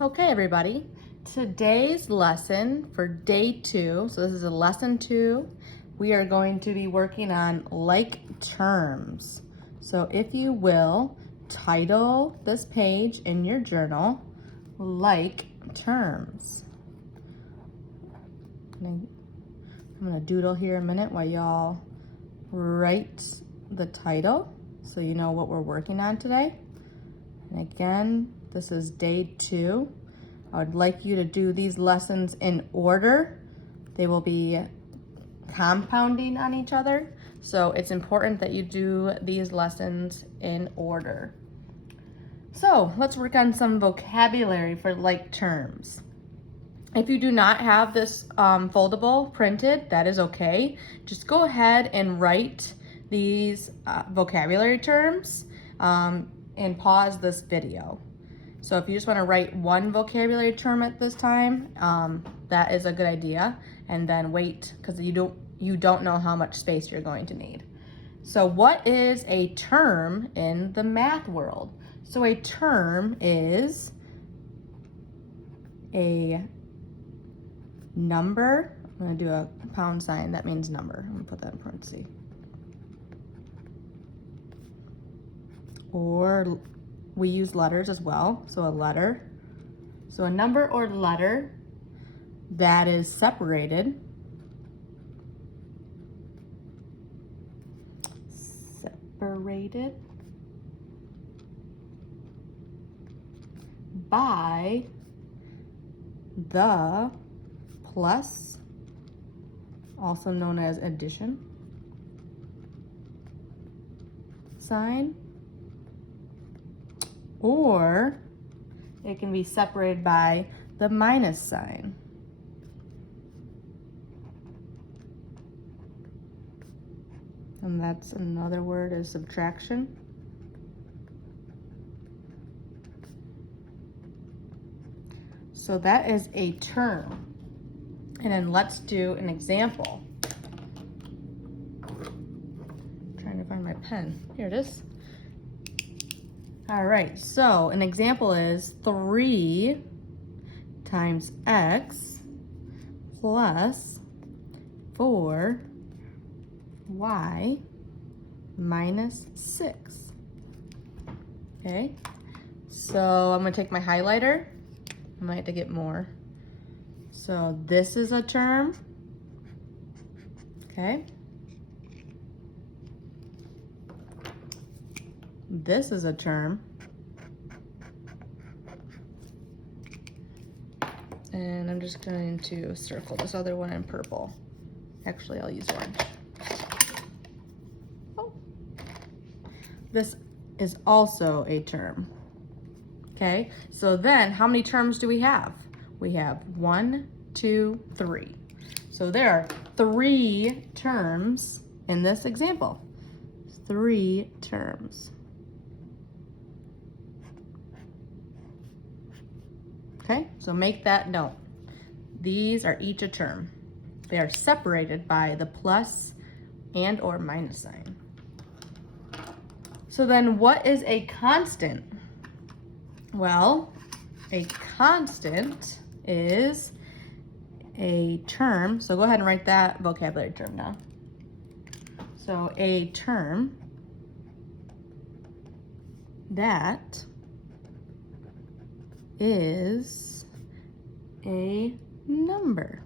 Okay, everybody. Today's lesson for day 2, so this is a lesson 2, we are going to be working on like terms. So if you will, title this page in your journal, like terms. I'm gonna doodle here a minute while y'all write the title so you know what we're working on today. And again, this is day 2. I would like you to do these lessons in order. They will be compounding on each other. So it's important that you do these lessons in order. So let's work on some vocabulary for like terms. If you do not have this foldable printed, that is okay. Just go ahead and write these vocabulary terms and pause this video. So if you just want to write one vocabulary term at this time, that is a good idea. And then wait, because you don't know how much space you're going to need. So what is a term in the math world? So a term is a number. I'm going to do a pound sign. That means number. I'm going to put that in parentheses. Or we use letters as well. So a letter. So a number or letter that is separated by the plus, also known as addition, sign, or it can be separated by the minus sign. And that's another word is subtraction. So that is a term. And then let's do an example. I'm trying to find my pen. Here it is. All right, so an example is 3 times x plus 4y minus 6. Okay, so I'm gonna take my highlighter. I might have to get more. So this is a term, okay? This is a term. And I'm just going to circle this other one in purple. Actually, I'll use orange. Oh. This is also a term. Okay, so then how many terms do we have? We have 1, 2, 3. So there are 3 terms in this example. 3 terms. Okay, so make that note. These are each a term. They are separated by the plus and or minus sign. So then what is a constant? Well, a constant is a term. So go ahead and write that vocabulary term now. So a term that is a number.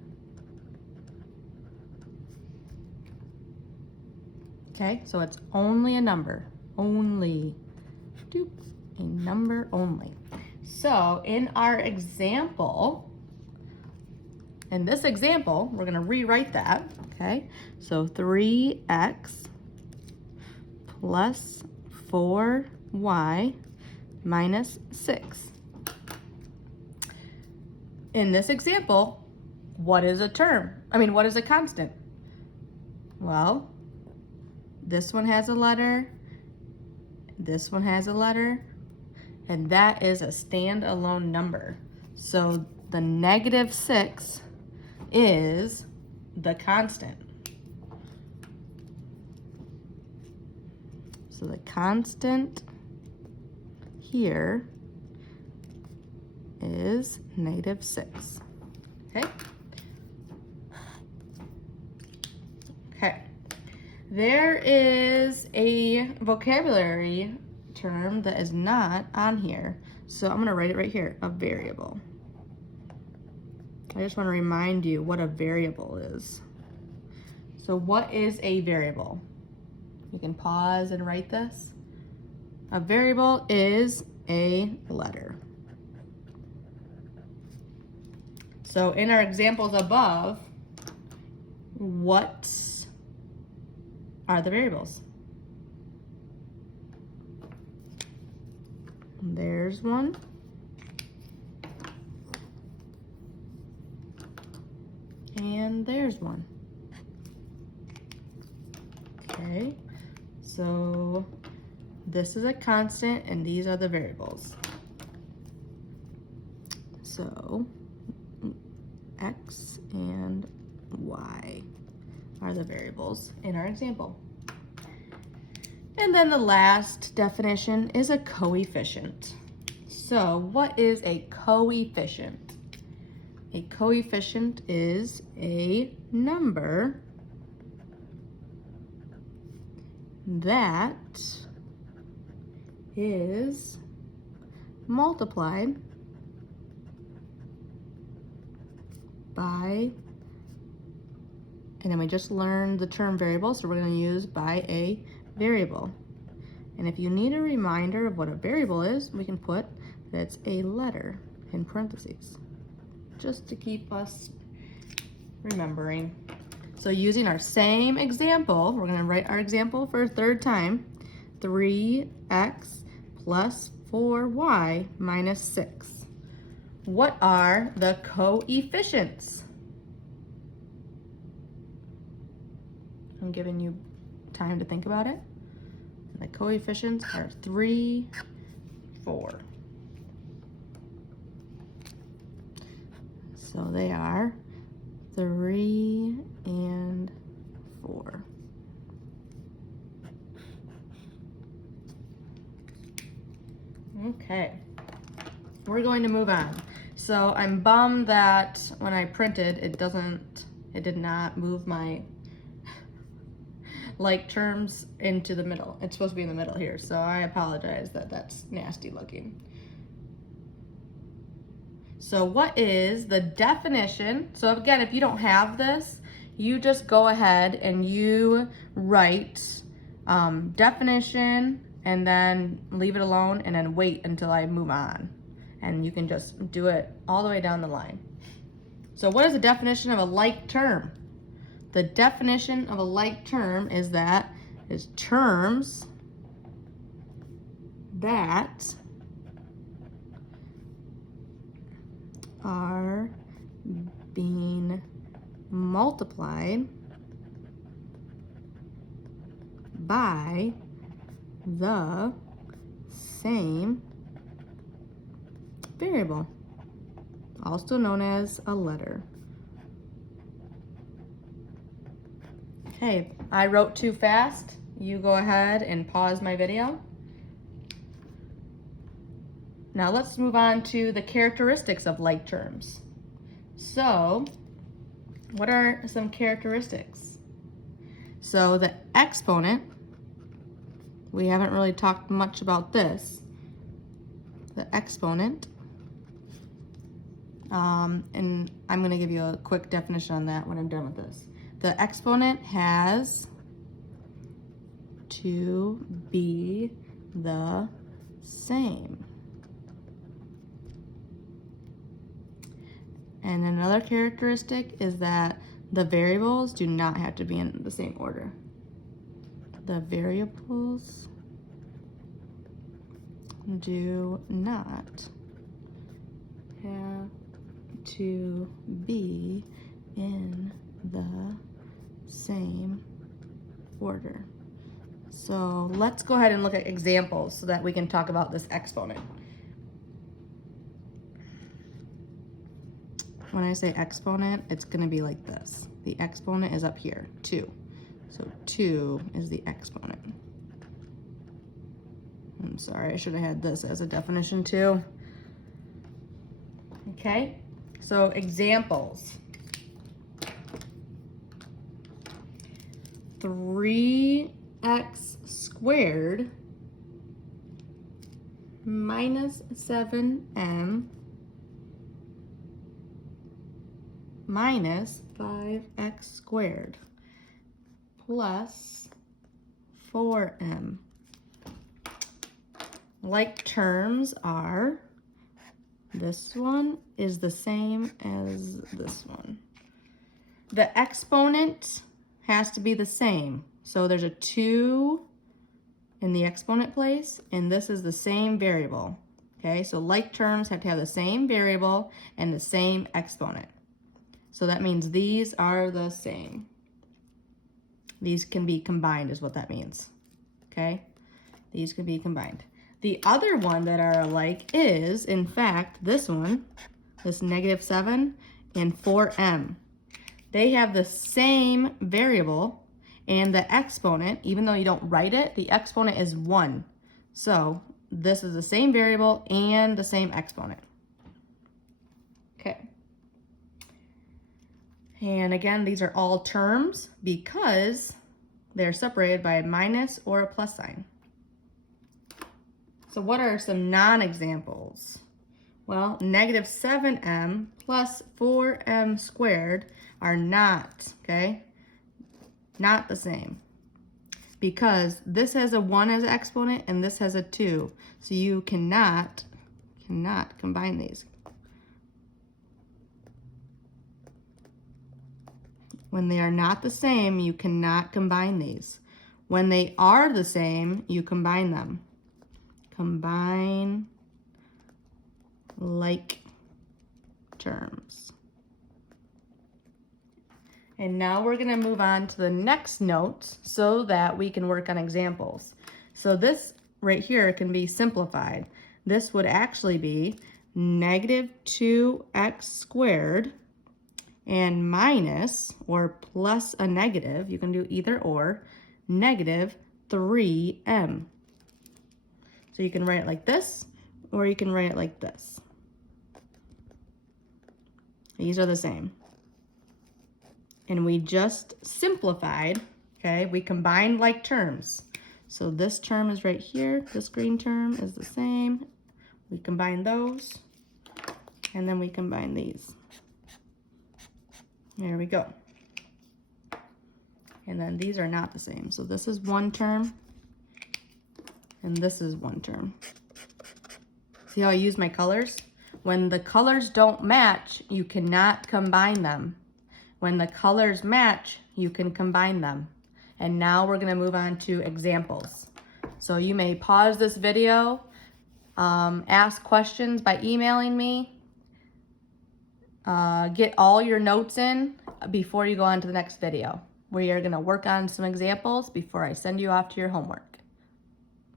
Okay, so it's only a number. Only. Doop. A number only. So in our example, in this example, we're going to rewrite that. Okay, so 3x plus 4y minus 6. In this example, what is a term? What is a constant? Well, this one has a letter, this one has a letter, and that is a standalone number. So the -6 is the constant. So the constant here is -6. Okay? Okay. There is a vocabulary term that is not on here, so I'm going to write it right here, a variable. I just want to remind you what a variable is. So what is a variable? You can pause and write this. A variable is a letter. So in our examples above, what are the variables? There's one. And there's one. Okay, so this is a constant and these are the variables. So X and Y are the variables in our example. And then the last definition is a coefficient. So what is a coefficient? A coefficient is a number that is multiplied by, and then we just learned the term variable, so we're going to use by a variable. And if you need a reminder of what a variable is, we can put that it's a letter in parentheses, just to keep us remembering. So using our same example, we're going to write our example for a third time. 3x plus 4y minus 6. What are the coefficients? I'm giving you time to think about it. The coefficients are 3, 4. So they are 3 and 4. Okay, we're going to move on. So I'm bummed that when I printed, it did not move my like terms into the middle. It's supposed to be in the middle here, so I apologize that that's nasty looking. So what is the definition? So again, if you don't have this, you just go ahead and you write definition and then leave it alone and then wait until I move on. And you can just do it all the way down the line. So what is the definition of a like term? The definition of a like term is terms that are being multiplied by the same variable, also known as a letter. Okay, I wrote too fast. You go ahead and pause my video. Now let's move on to the characteristics of like terms. So, what are some characteristics? So the exponent, we haven't really talked much about this. The exponent, and I'm going to give you a quick definition on that when I'm done with this. The exponent has to be the same. And another characteristic is that the variables do not have to be in the same order. The variables do not have to be in the same order. So let's go ahead and look at examples so that we can talk about this exponent. When I say exponent, it's going to be like this. The exponent is up here, 2. So 2 is the exponent. I'm sorry, I should have had this as a definition too. Okay, so examples. 3x squared minus 7m minus 5x squared plus 4m. Like terms are, this one is the same as this one. The exponent has to be the same. So there's a 2 in the exponent place, and this is the same variable. Okay, so like terms have to have the same variable and the same exponent. So that means these are the same. These can be combined is what that means. Okay, these can be combined. The other one that are alike is, in fact, this one, this -7 and 4m. They have the same variable, and the exponent, even though you don't write it, the exponent is 1. So this is the same variable and the same exponent. Okay. And again, these are all terms because they're separated by a minus or a plus sign. So what are some non-examples? Well, -7m plus 4m squared are not, okay, not the same. Because this has a 1 as an exponent and this has a 2. So you cannot combine these. When they are not the same, you cannot combine these. When they are the same, you combine them. Combine like terms. And now we're going to move on to the next note so that we can work on examples. So this right here can be simplified. This would actually be -2x squared and minus or plus a negative, you can do either or, -3m. So you can write it like this, or you can write it like this. These are the same. And we just simplified, okay? We combined like terms. So this term is right here. This green term is the same. We combine those, and then we combine these. There we go. And then these are not the same. So this is one term, and this is one term. See how I use my colors? When the colors don't match, you cannot combine them. When the colors match, you can combine them. And now we're gonna move on to examples. So you may pause this video, ask questions by emailing me, get all your notes in before you go on to the next video. We are gonna work on some examples before I send you off to your homework.